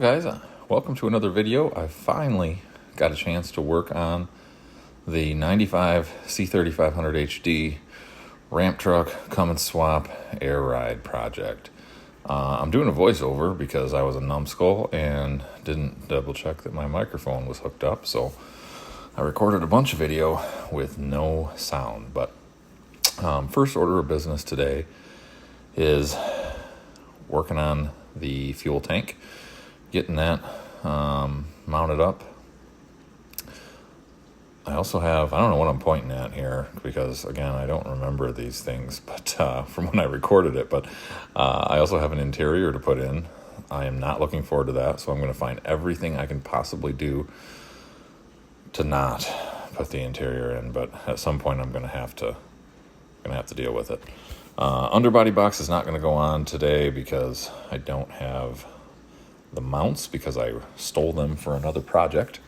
guys, welcome to another video. I finally got a chance to work on the 95 C3500HD ramp truck Cummins swap air ride project. I'm doing a voiceover because I was a numbskull and didn't double check that my microphone was hooked up, so I recorded a bunch of video with no sound. But first order of business today is working on the fuel tank, getting that mounted up. I also have, I don't know what I'm pointing at here because, again, I don't remember these things but from when I recorded it, but I also have an interior to put in. I am not looking forward to that, so I'm going to find everything I can possibly do to not put the interior in, but at some point I'm going to have to deal with it. Underbody box is not going to go on today because I don't have the mounts because I stole them for another project.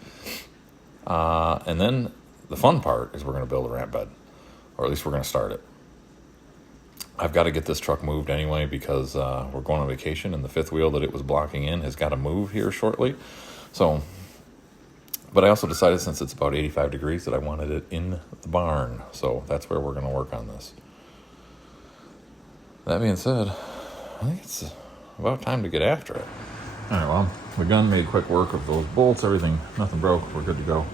And then the fun part is we're going to build a ramp bed, or at least we're going to start it. I've got to get this truck moved anyway because we're going on vacation, and the fifth wheel that it was blocking in has got to move here shortly. So, but I also decided since it's about 85 degrees that I wanted it in the barn. So that's where we're going to work on this. That being said, I think it's about time to get after it. All right, well, the gun made quick work of those bolts, everything, nothing broke, we're good to go.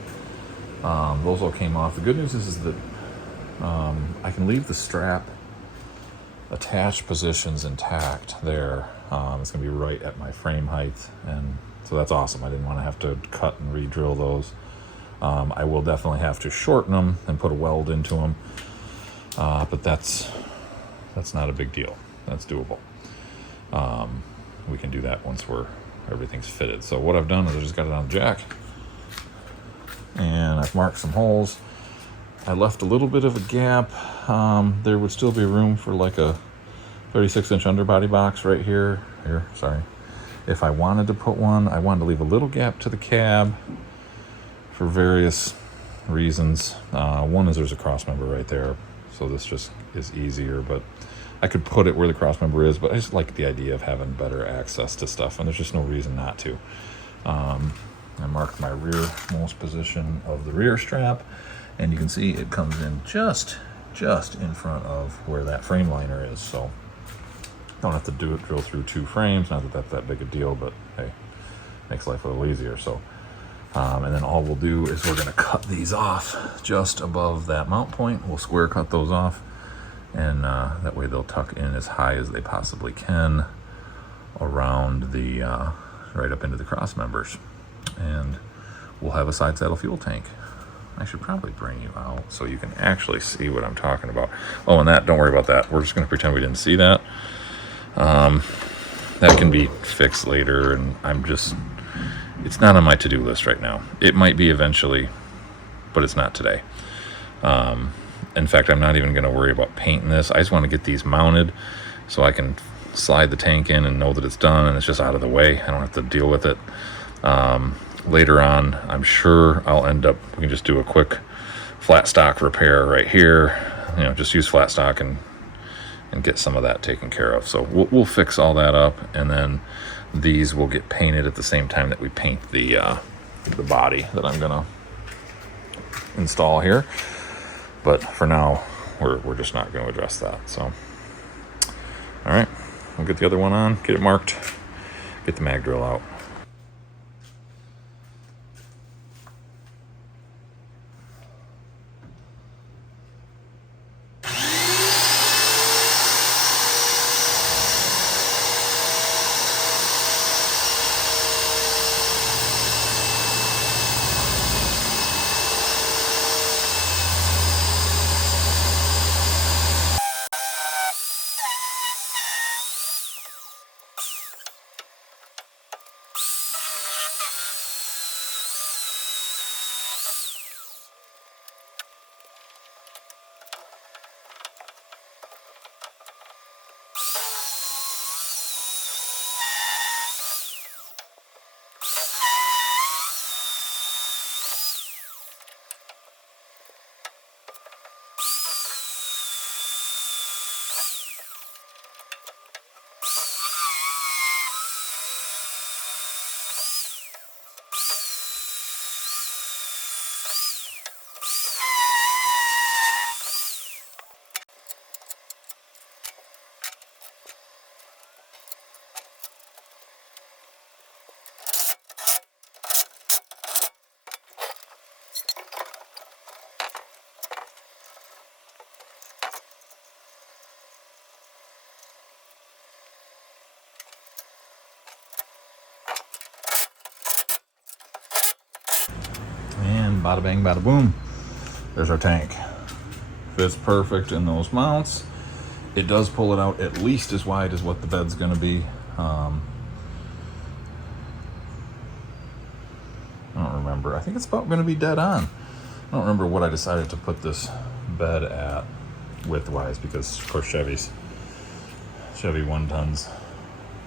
Those all came off. The good news is that I can leave the strap attached positions intact there. It's going to be right at my frame height, and so that's awesome. I didn't want to have to cut and re-drill those. I will definitely have to shorten them and put a weld into them, but that's not a big deal. That's doable. We can do that once everything's fitted. So what I've done is I just got it on the jack, and I've marked some holes. I left a little bit of a gap. There would still be room for like a 36-inch underbody box right here. Sorry. If I wanted to put one, I wanted to leave a little gap to the cab for various reasons. One is there's a cross member right there, so this just is easier, but I could put it where the cross member is, but I just like the idea of having better access to stuff, and there's just no reason not to. I marked my rearmost position of the rear strap, and you can see it comes in just in front of where that frame liner is, so don't have to drill through two frames. Not that that's that big a deal, but hey, makes life a little easier. So, and then all we'll do is we're going to cut these off just above that mount point. We'll square cut those off, and that way they'll tuck in as high as they possibly can around the right up into the cross members, and we'll have a side saddle fuel tank. I should probably bring you out so you can actually see what I'm talking about. Oh, and that, don't worry about that. We're just going to pretend we didn't see that. That can be fixed later, and it's not on my to-do list right now. It might be eventually, but it's not today. In fact, I'm not even going to worry about painting this. I just want to get these mounted so I can slide the tank in and know that it's done and it's just out of the way. I don't have to deal with it. Later on, I'm sure we can just do a quick flat stock repair right here. Just use flat stock and get some of that taken care of. So we'll fix all that up, and then these will get painted at the same time that we paint the body that I'm going to install here. But for now, we're just not going to address that. So, all right, we'll get the other one on, get it marked, get the mag drill out. bada bang, bada boom. There's our tank. Fits perfect in those mounts. It does pull it out at least as wide as what the bed's gonna be. I don't remember. I think it's about gonna be dead on. I don't remember what I decided to put this bed at width-wise, because of course Chevy 1-tons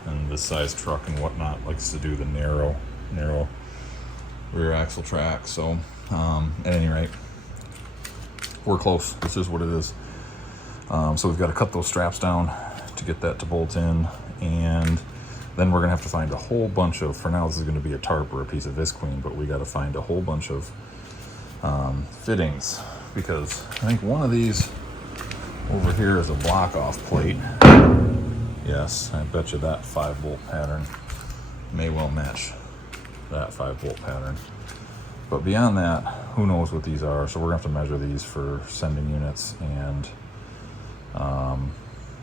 and this size truck and whatnot likes to do the narrow rear axle track. So at any rate, we're close. This is what it is. So we've got to cut those straps down to get that to bolt in, and then we're gonna have to find a whole bunch of, for now this is gonna be a tarp or a piece of visqueen, but we got to find a whole bunch of fittings, because I think one of these over here is a block off plate. Yes, I bet you that 5-bolt pattern may well match that 5-bolt pattern. But beyond that, who knows what these are. So we're gonna have to measure these for sending units and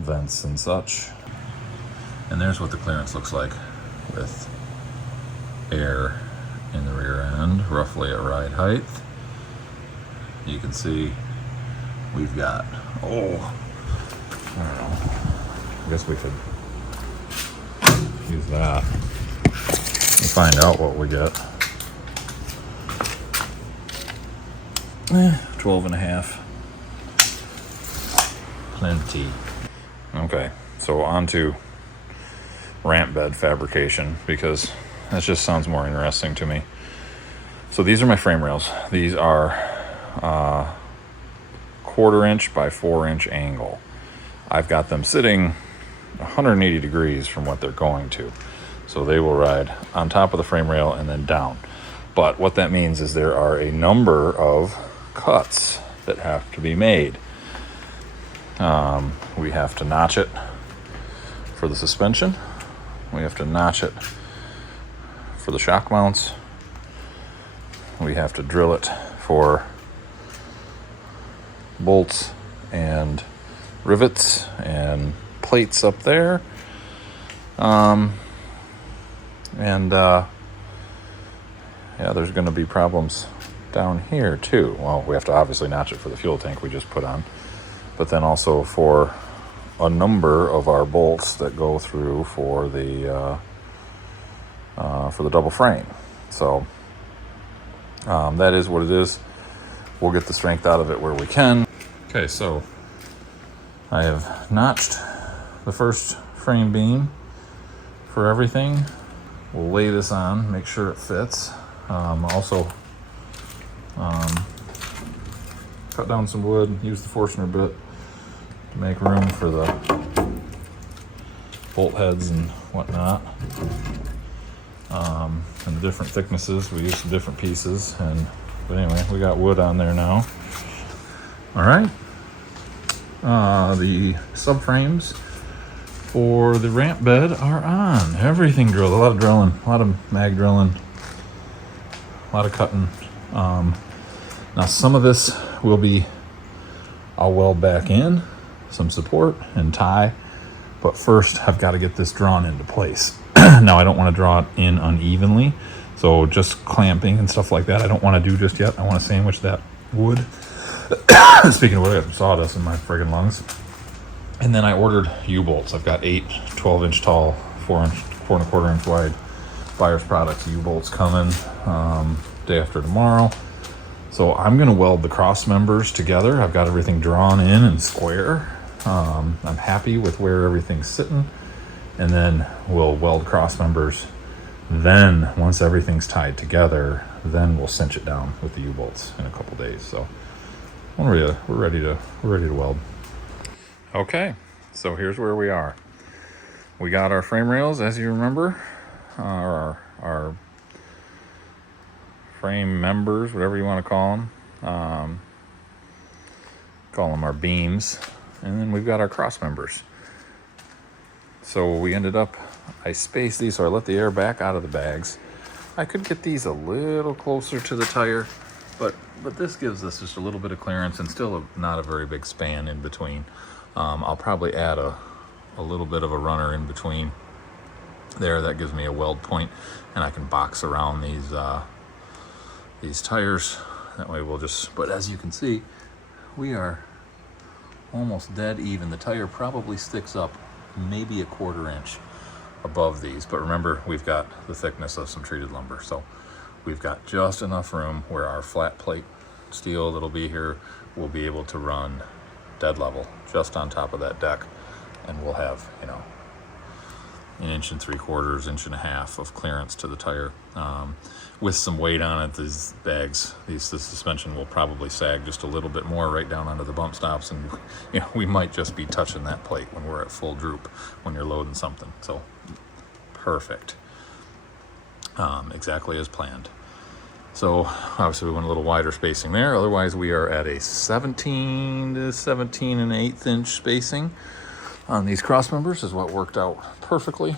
vents and such. And there's what the clearance looks like with air in the rear end, roughly at ride height. You can see we've got, I don't know, I guess we could use that and find out what we get. 12.5. Plenty. Okay, so on to ramp bed fabrication, because that just sounds more interesting to me. So these are my frame rails. These are 1/4 inch by 4 inch angle. I've got them sitting 180 degrees from what they're going to. So they will ride on top of the frame rail and then down. But what that means is there are a number of cuts that have to be made. We have to notch it for the suspension. We have to notch it for the shock mounts. We have to drill it for bolts and rivets and plates up there. Yeah, there's going to be problems down here too. Well, we have to obviously notch it for the fuel tank we just put on, but then also for a number of our bolts that go through for the double frame. So that is what it is. We'll get the strength out of it where we can. Okay, so I have notched the first frame beam for everything. We'll lay this on, make sure it fits. Also cut down some wood, use the Forstner bit to make room for the bolt heads and whatnot. And the different thicknesses, we use some different pieces, but anyway, we got wood on there now. All right, the subframes for the ramp bed are on. Everything drilled, a lot of drilling, a lot of mag drilling, a lot of cutting. Now some of this I'll weld back in, some support and tie, but first I've got to get this drawn into place. Now I don't want to draw it in unevenly, so just clamping and stuff like that I don't want to do just yet. I want to sandwich that wood. Speaking of wood, I got some sawdust in my friggin' lungs. And then I ordered U-bolts. I've got 8 12-inch tall, 4.25 inch wide Buyers Products U-bolts coming day after tomorrow. So I'm going to weld the cross members together. I've got everything drawn in and square. I'm happy with where everything's sitting. And then we'll weld cross members. Then once everything's tied together, then we'll cinch it down with the U-bolts in a couple days. So we're ready to weld. Okay, so here's where we are. We got our frame rails, as you remember, our frame members, whatever you want to call them. Call them our beams. And then we've got our cross members. So we ended up, I spaced these so I let the air back out of the bags. I could get these a little closer to the tire, but this gives us just a little bit of clearance and still not a very big span in between. I'll probably add a little bit of a runner in between there. That gives me a weld point, and I can box around these tires That way we'll just, but as you can see, we are almost dead even. The tire probably sticks up maybe a 1/4 inch above these, but remember, we've got the thickness of some treated lumber, so we've got just enough room where our flat plate steel that'll be here will be able to run dead level just on top of that deck, and we'll have, you know, 1 3/4 inch, 1.5 inches of clearance to the tire. With some weight on it, these bags, the suspension will probably sag just a little bit more right down onto the bump stops, and you know, we might just be touching that plate when we're at full droop when you're loading something. So perfect, exactly as planned. So obviously we went a little wider spacing there. Otherwise we are at a 17 to 17 1/8 inch spacing on these cross members is what worked out perfectly.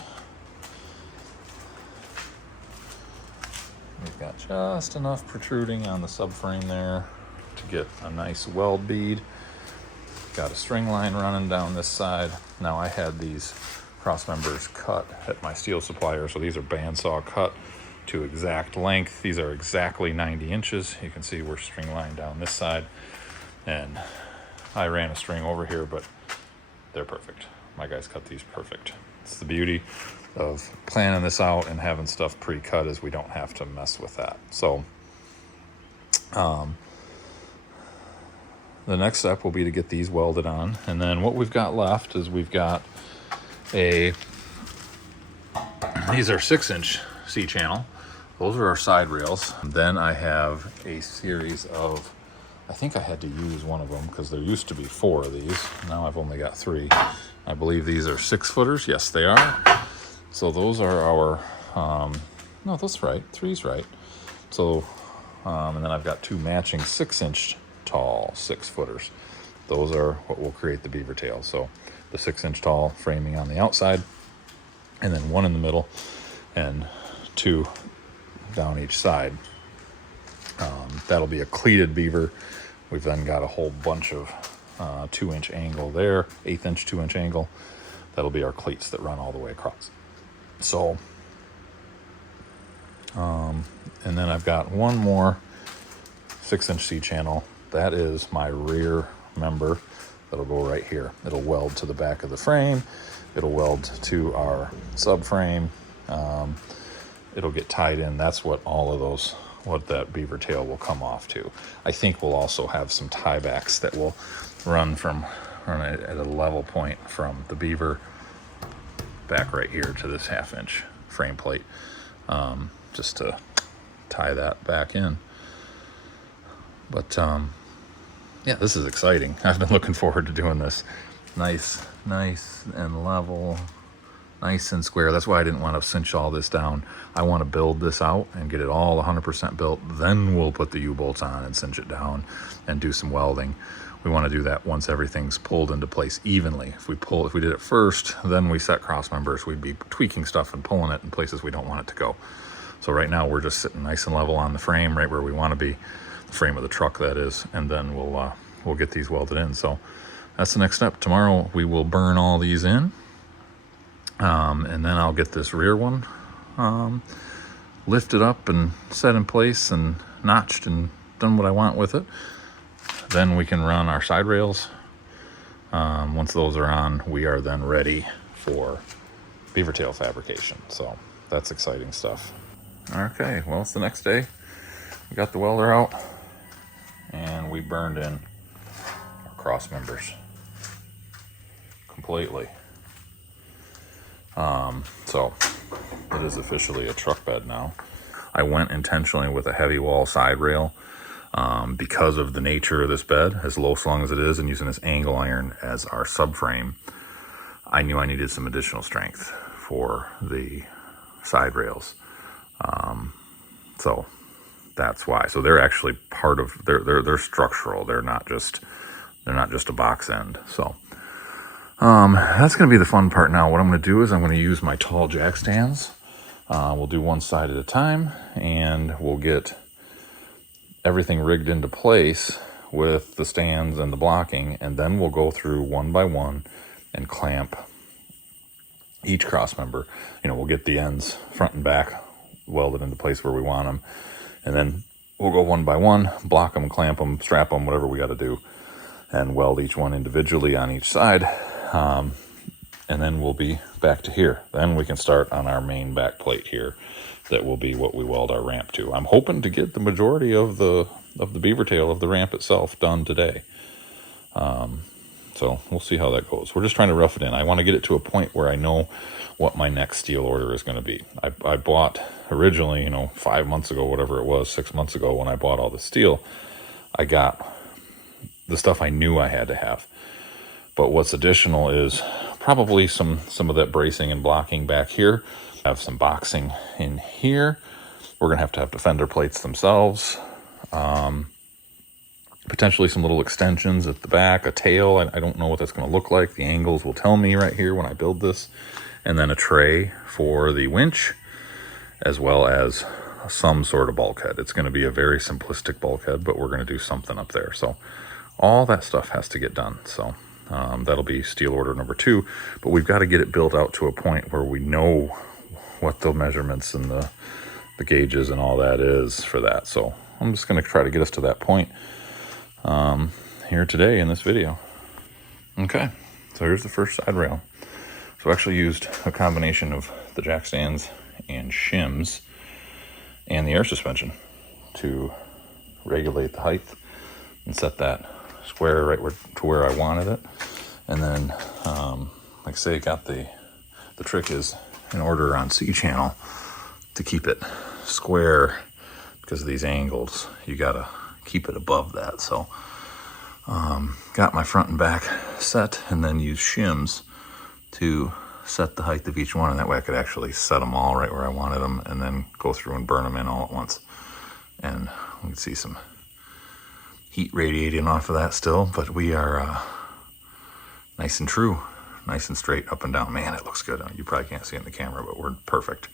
We've got just enough protruding on the subframe there to get a nice weld bead. Got a string line running down this side. Now I had these cross members cut at my steel supplier, so these are bandsaw cut to exact length. These are exactly 90 inches. You can see we're string line down this side, and I ran a string over here, but they're perfect. My guys cut these perfect. It's the beauty of planning this out and having stuff pre-cut, is we don't have to mess with that. So the next step will be to get these welded on, and then what we've got left is we've got these are 6-inch C-channel. Those are our side rails. Then I have a series of, I think I had to use one of them because there used to be 4 of these. Now I've only got 3. I believe these are 6-footers. Yes, they are. So those are our, no, that's right. 3's right. So, and then I've got 2 matching 6-inch tall 6-footers. Those are what will create the beaver tail. So the 6-inch tall framing on the outside, and then 1 in the middle, and 2 down each side. That'll be a cleated beaver. We've then got a whole bunch of 2-inch angle there, 1/8 inch 2-inch angle. That'll be our cleats that run all the way across. So, and then I've got one more 6-inch C-channel. That is my rear member. That'll go right here. It'll weld to the back of the frame. It'll weld to our subframe. It'll get tied in. That's what all of those, what that beaver tail will come off to. I think we'll also have some tiebacks that will run at a level point from the beaver back right here to this 1/2 inch frame plate, just to tie that back in. But yeah, this is exciting. I've been looking forward to doing this. Nice and level, nice and square. That's why I didn't want to cinch all this down. I want to build this out and get it all 100% built. Then we'll put the U-bolts on and cinch it down and do some welding. We want to do that once everything's pulled into place evenly. If we did it first, then we set cross members, we'd be tweaking stuff and pulling it in places we don't want it to go. So right now we're just sitting nice and level on the frame, right where we want to be, the frame of the truck that is, and then we'll get these welded in. So that's the next step. Tomorrow we will burn all these in, and then I'll get this rear one lifted up and set in place and notched and done what I want with it. Then we can run our side rails. Once those are on, we are then ready for beaver tail fabrication. So that's exciting stuff. Okay, well, it's the next day. We got the welder out and we burned in our cross members completely. So it is officially a truck bed now. I went intentionally with a heavy wall side rail because of the nature of this bed, as low slung as it is, and using this angle iron as our subframe. I knew I needed some additional strength for the side rails. So that's why. So they're actually part of, they're structural. They're not just a box end. So that's going to be the fun part now. What I'm going to do is I'm going to use my tall jack stands. We'll do one side at a time, and we'll get everything rigged into place with the stands and the blocking, and then we'll go through one by one and clamp each cross member. You know, we'll get the ends front and back welded into place where we want them, and then we'll go one by one, block them, clamp them, strap them, whatever we got to do, and weld each one individually on each side. And then we'll be back to here. Then we can start on our main back plate here. That will be what we weld our ramp to. I'm hoping to get the majority of the beaver tail of the ramp itself done today. So we'll see how that goes. We're just trying to rough it in. I want to get it to a point where I know what my next steel order is going to be. I bought originally, 5 months ago, whatever it was, 6 months ago when I bought all the steel, I got the stuff I knew I had to have. But what's additional is probably some of that bracing and blocking back here. Have some boxing in here. We're going to have the fender plates themselves. Potentially some little extensions at the back, a tail. I don't know what that's going to look like. The angles will tell me right here when I build this. And then a tray for the winch, as well as some sort of bulkhead. It's going to be a very simplistic bulkhead, but we're going to do something up there. So all that stuff has to get done. So that'll be steel order number 2. But we've got to get it built out to a point where we know what the measurements and the gauges and all that is for that. So I'm just going to try to get us to that point here today in this video. Okay, so here's the first side rail. So I actually used a combination of the jack stands and shims and the air suspension to regulate the height and set that square right to where I wanted it. And then, like I say, got the trick is in order on C channel to keep it square because of these angles. You gotta keep it above that. So got my front and back set and then use shims to set the height of each one, and that way I could actually set them all right where I wanted them and then go through and burn them in all at once. And you can see some heat radiating off of that still, but we are nice and true, nice and straight up and down. Man, it looks good. You probably can't see it in the camera, but we're perfect.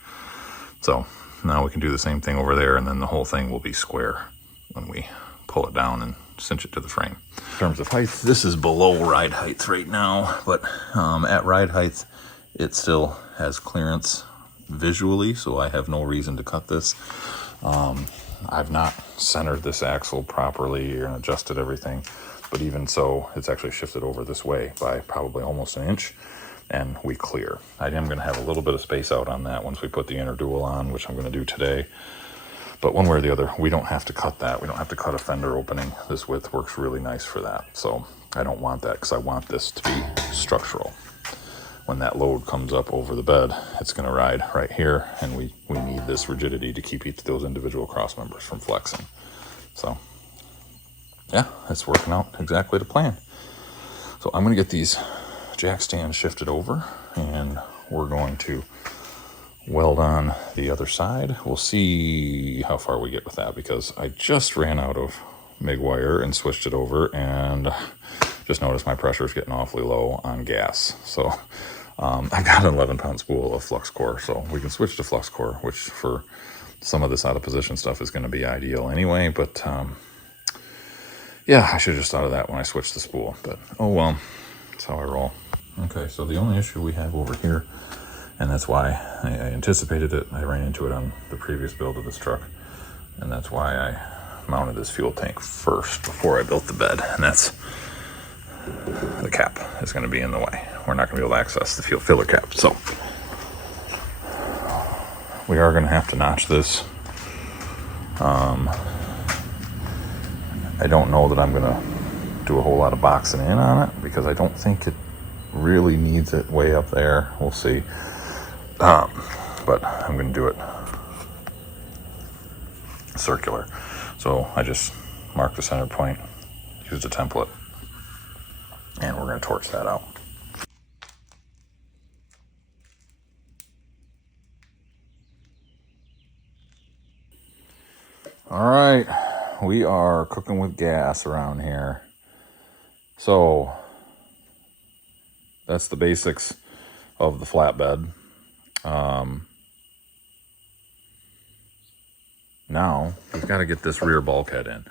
So now we can do the same thing over there, and then the whole thing will be square when we pull it down and cinch it to the frame. In terms of height, this is below ride height right now, but at ride height, it still has clearance visually, so I have no reason to cut this. I've not centered this axle properly and adjusted everything, but even so, it's actually shifted over this way by probably almost an inch, and we clear. I am going to have a little bit of space out on that once we put the inner dual on, which I'm going to do today. But one way or the other, we don't have to cut that. We don't have to cut a fender opening. This width works really nice for that. So I don't want that because I want this to be structural. When that load comes up over the bed, it's going to ride right here, and we need this rigidity to keep those individual cross members from flexing. So yeah, it's working out exactly to plan. So I'm going to get these jack stands shifted over, and we're going to weld on the other side. We'll see how far we get with that, because I just ran out of MIG wire and switched it over, and just noticed my pressure is getting awfully low on gas. So I got an 11-pound spool of flux core, so we can switch to flux core, which for some of this out of position stuff is going to be ideal anyway. But yeah, I should have just thought of that when I switched the spool, but oh well, that's how I roll. Okay, so the only issue we have over here, and that's why I anticipated it, I ran into it on the previous build of this truck, and that's why I mounted this fuel tank first before I built the bed, and that's the cap is going to be in the way. We're not going to be able to access the fuel filler cap, so we are going to have to notch this. I don't know that I'm going to do a whole lot of boxing in on it, because I don't think it really needs it way up there. We'll see. But I'm going to do it circular. So I just marked the center point, used a template, and we're going to torch that out. All right, we are cooking with gas around here. So that's the basics of the flatbed. Now we've got to get this rear bulkhead in.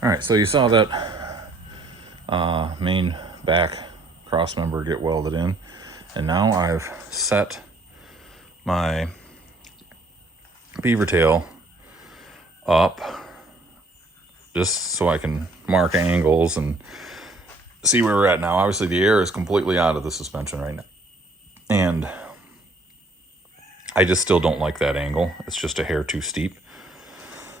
All right, so you saw that main back cross member get welded in, and now I've set my beaver tail up just so I can mark angles and see where we're at now. Obviously the air is completely out of the suspension right now, and I just still don't like that angle. It's just a hair too steep.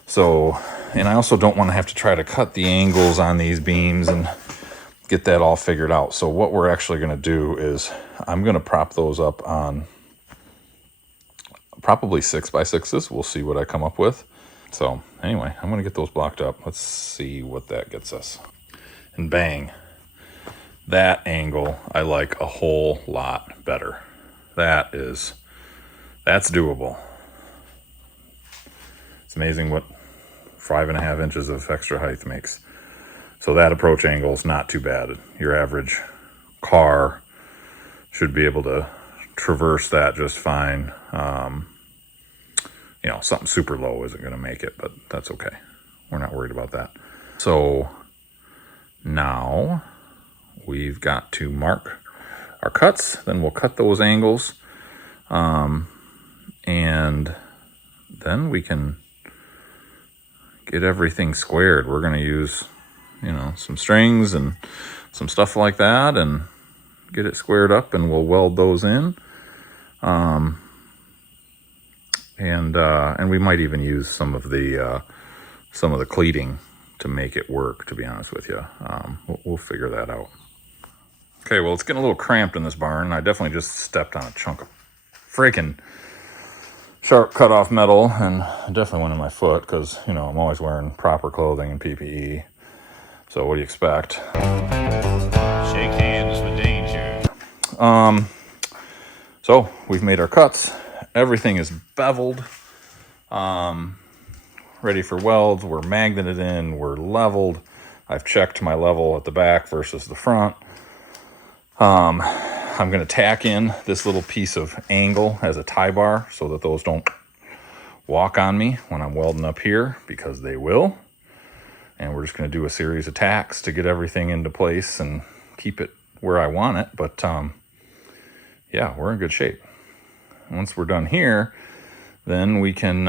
So, and I also don't want to have to try to cut the angles on these beams and get that all figured out. So what we're actually going to do is I'm going to prop those up on probably 6x6s. We'll see what I come up with. So anyway, I'm going to get those blocked up. Let's see what that gets us. And bang, that angle I like a whole lot better. That's doable. It's amazing what 5.5 inches of extra height makes. So that approach angle is not too bad. Your average car should be able to traverse that just fine. You know, something super low isn't going to make it, but that's okay. We're not worried about that. So now we've got to mark our cuts. Then we'll cut those angles. And then we can get everything squared. We're going to use, you know, some strings and some stuff like that and get it squared up, and we'll weld those in. And we might even use some of the cleating to make it work, to be honest with you. We'll figure that out. Okay, well, it's getting a little cramped in this barn. I definitely just stepped on a chunk of freaking sharp cut off metal, and it definitely went in my foot because, you know, I'm always wearing proper clothing and PPE. So what do you expect? Shake hands with danger. So we've made our cuts. Everything is beveled, ready for welds. We're magneted in, we're leveled. I've checked my level at the back versus the front. I'm going to tack in this little piece of angle as a tie bar so that those don't walk on me when I'm welding up here, because they will. And we're just going to do a series of tacks to get everything into place and keep it where I want it. But yeah, we're in good shape. Once we're done here, then we can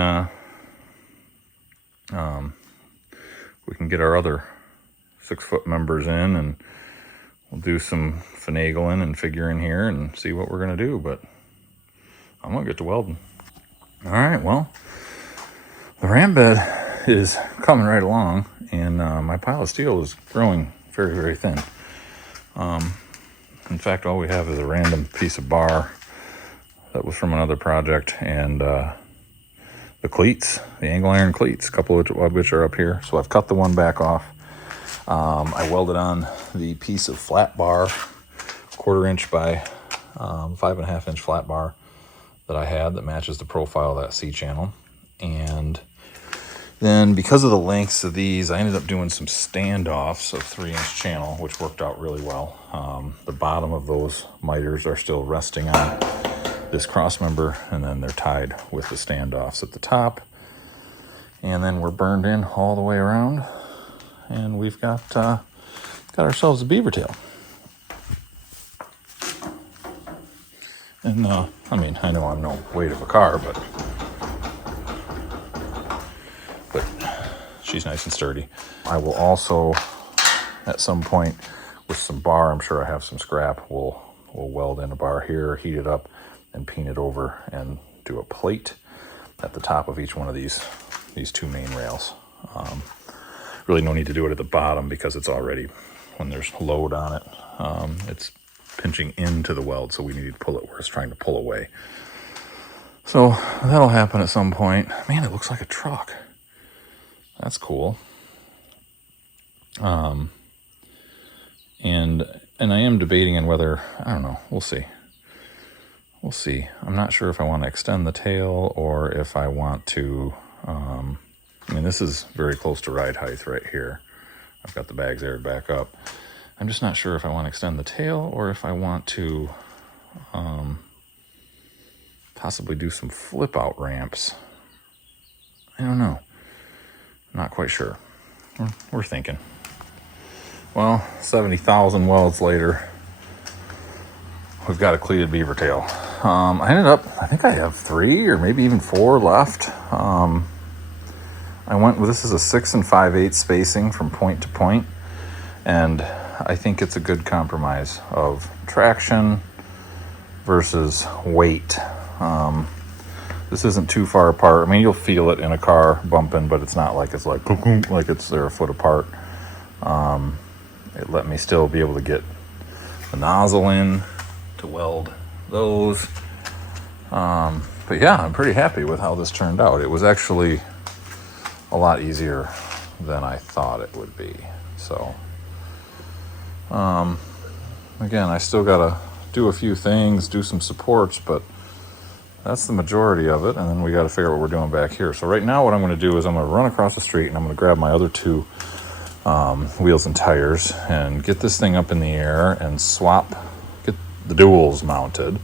get our other 6-foot members in, and we'll do some finagling and figuring here and see what we're going to do. But I'm going to get to welding. All right, well, the ram bed is coming right along, and my pile of steel is growing very, very thin. In fact, all we have is a random piece of bar that was from another project, and the cleats, the angle iron cleats, a couple of which are up here. So I've cut the one back off. I welded on the piece of flat bar, 1/4 inch by 5.5 inch flat bar that I had that matches the profile of that C channel. And then because of the lengths of these, I ended up doing some standoffs of 3-inch channel, which worked out really well. The bottom of those miters are still resting on this cross member, and then they're tied with the standoffs at the top. And then we're burned in all the way around, and we've got ourselves a beaver tail. And I mean, I know I'm no weight of a car, but she's nice and sturdy. I will also, at some point, with some bar, I'm sure I have some scrap, we'll weld in a bar here, heat it up, and paint it over and do a plate at the top of each one of these 2 main rails. Really no need to do it at the bottom because it's already, when there's load on it, it's pinching into the weld, so we need to pull it where it's trying to pull away. So that'll happen at some point. Man, it looks like a truck. That's cool. And I am debating on whether, I don't know, we'll see. We'll see. I'm not sure if I want to extend the tail or if I want to, I mean, this is very close to ride height right here. I've got the bags aired back up. I'm just not sure if I want to extend the tail or if I want to possibly do some flip out ramps. I don't know. Not quite sure. we're thinking. Well, 70,000 welds later, we've got a cleated beaver tail. I think I have 3 or maybe even 4 left. I went with, this is a 6 5/8 spacing from point to point, and I think it's a good compromise of traction versus weight. This isn't too far apart. I mean, you'll feel it in a car bumping, but it's not like it's like they're a foot apart. It let me still be able to get the nozzle in to weld those. But yeah, I'm pretty happy with how this turned out. It was actually a lot easier than I thought it would be. So, again, I still gotta do a few things, do some supports, but that's the majority of it. And then we gotta figure out what we're doing back here. So right now what I'm gonna do is I'm gonna run across the street and I'm gonna grab my other 2 wheels and tires and get this thing up in the air and get the duals mounted.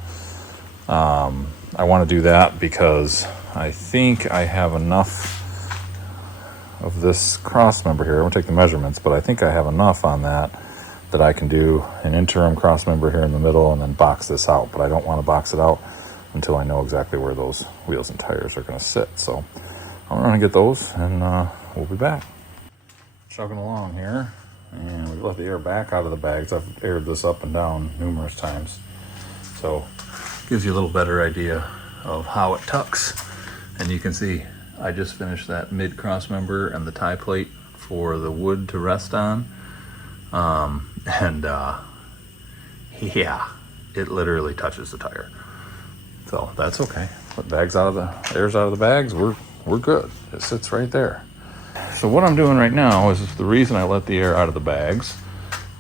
I want to do that because I think I have enough of this cross member here. I'm going to take the measurements, but I think I have enough on that I can do an interim cross member here in the middle and then box this out. But I don't want to box it out until I know exactly where those wheels and tires are going to sit. So I'm going to get those and we'll be back. Chugging along here, and we've let the air back out of the bags. I've aired this up and down numerous times, so gives you a little better idea of how it tucks. And you can see I just finished that mid cross member and the tie plate for the wood to rest on, yeah, it literally touches the tire, so that's okay. Put bags out of the airs out of the bags, we're good. It sits right there. So what I'm doing right now is the reason I let the air out of the bags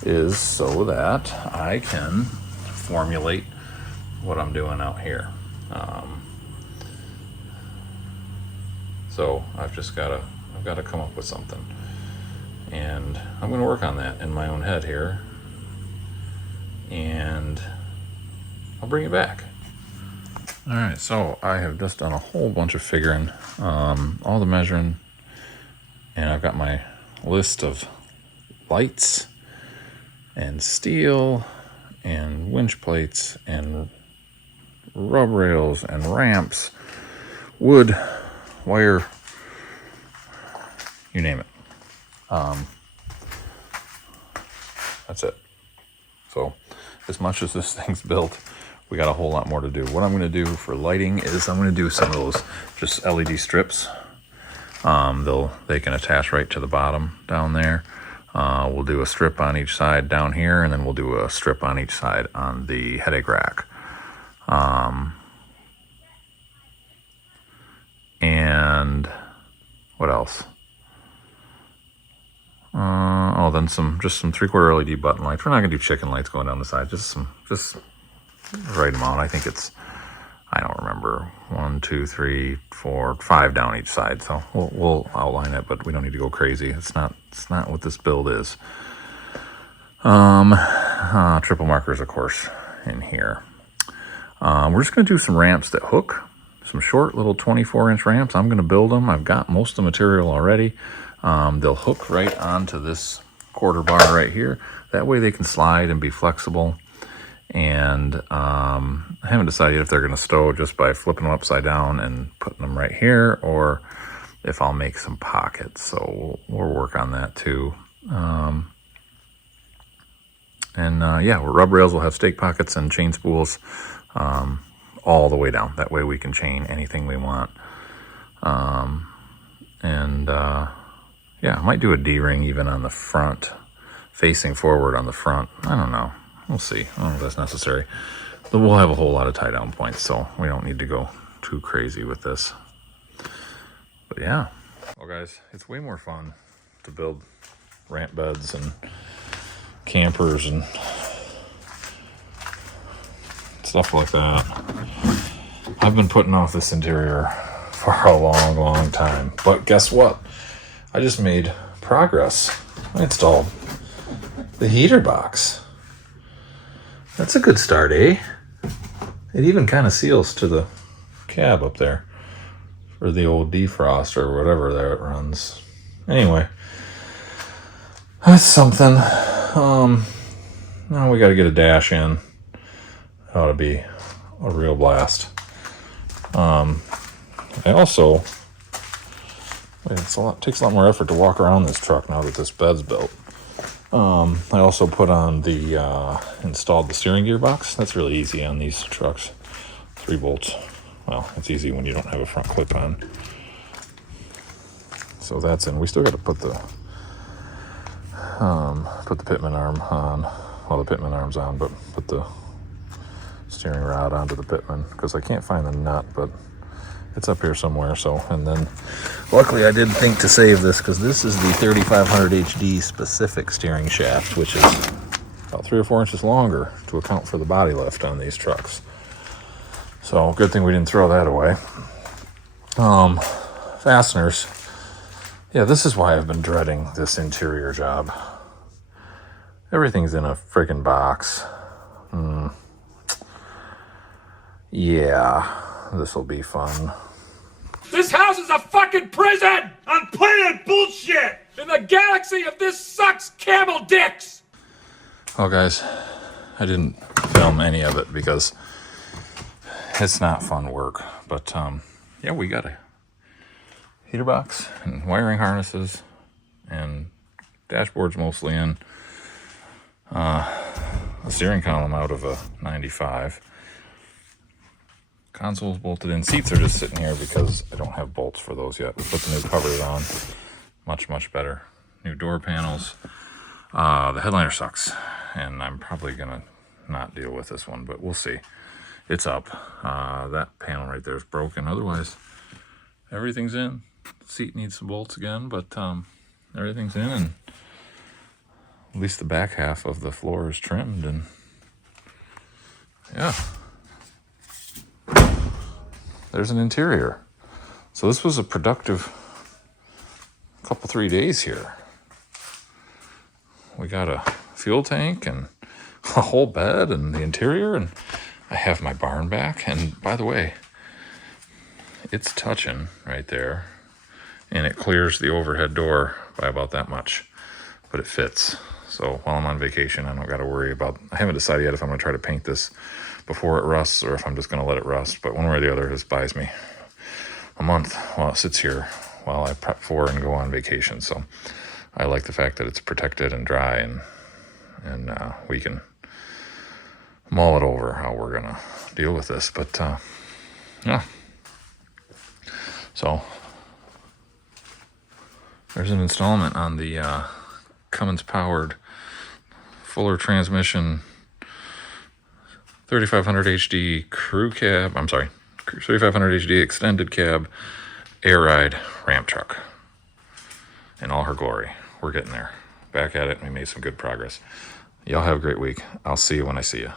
is so that I can formulate what I'm doing out here. So I've got to come up with something, and I'm going to work on that in my own head here, and I'll bring it back. All right, so I have just done a whole bunch of figuring, all the measuring. And I've got my list of lights and steel and winch plates and rub rails and ramps, wood, wire, you name it. That's it. So as much as this thing's built, we got a whole lot more to do. What I'm going to do for lighting is I'm going to do some of those just LED strips. They can attach right to the bottom down there. We'll do a strip on each side down here, and then we'll do a strip on each side on the headache rack. And what else? Then some 3/4 LED button lights. We're not gonna do chicken lights going down the side. Just the right amount. I think it's, I don't remember, 1, 2, 3, 4, 5 down each side. So we'll outline it, but we don't need to go crazy. It's not what this build is. Triple markers, of course, in here. We're just gonna do some ramps that hook, some short little 24-inch ramps. I'm gonna build them. I've got most of the material already. They'll hook right onto this quarter bar right here. That way they can slide and be flexible. And I haven't decided if they're going to stow just by flipping them upside down and putting them right here, or if I'll make some pockets. So we'll work on that too. Yeah, rub rails will have stake pockets and chain spools all the way down. That way we can chain anything we want. Yeah, I might do a D-ring even on the front, facing forward on the front. I don't know. We'll see. I don't know if that's necessary. But we'll have a whole lot of tie-down points, so we don't need to go too crazy with this. But yeah. Well, guys, it's way more fun to build ramp beds and campers and stuff like that. I've been putting off this interior for a long, long time. But guess what? I just made progress. I installed the heater box. That's a good start, eh? It even kind of seals to the cab up there for the old defrost or whatever there it runs. Anyway, That's something. Now we got to get a dash in. Ought to be a real blast. I also, takes a lot more effort to walk around this truck now that this bed's built. I also put on installed the steering gearbox. That's really easy on these trucks. 3 bolts. Well, it's easy when you don't have a front clip on. So that's in. We still got to put the pitman arm on. Well, the pitman arm's on, but put the steering rod onto the pitman because I can't find the nut, but it's up here somewhere. So, and then luckily I did think to save this because this is the 3500HD specific steering shaft, which is about 3 or 4 inches longer to account for the body lift on these trucks. So good thing we didn't throw that away. Fasteners. Yeah, this is why I've been dreading this interior job. Everything's in a friggin' box. Yeah, this'll be fun. This house is a fucking prison on planet bullshit! In the galaxy of this sucks camel dicks! Well, guys, I didn't film any of it because it's not fun work. But, yeah, we got a heater box and wiring harnesses and dashboards mostly in. A steering column out of a 95. Console's bolted in. Seats are just sitting here because I don't have bolts for those yet. We put the new covers on. Much, much better. New door panels. The headliner sucks, and I'm probably going to not deal with this one, but we'll see. It's up. That panel right there is broken. Otherwise, everything's in. The seat needs some bolts again, but everything's in, and at least the back half of the floor is trimmed, and yeah. There's an interior. So this was a productive couple, 3 days here. We got a fuel tank and a whole bed and the interior, and I have my barn back. And by the way, it's touching right there, and it clears the overhead door by about that much, but it fits. So while I'm on vacation, I don't got to worry about, I haven't decided yet if I'm going to try to paint this before it rusts or if I'm just going to let it rust. But one way or the other, this buys me a month while it sits here while I prep for and go on vacation. So I like the fact that it's protected and dry, and we can mull it over how we're going to deal with this. But yeah. So there's an installment on the Cummins powered Fuller transmission 3500 HD crew cab, 3500 HD extended cab air ride ramp truck in all her glory. We're getting there. Back at it, and we made some good progress. Y'all have a great week. I'll see you when I see you.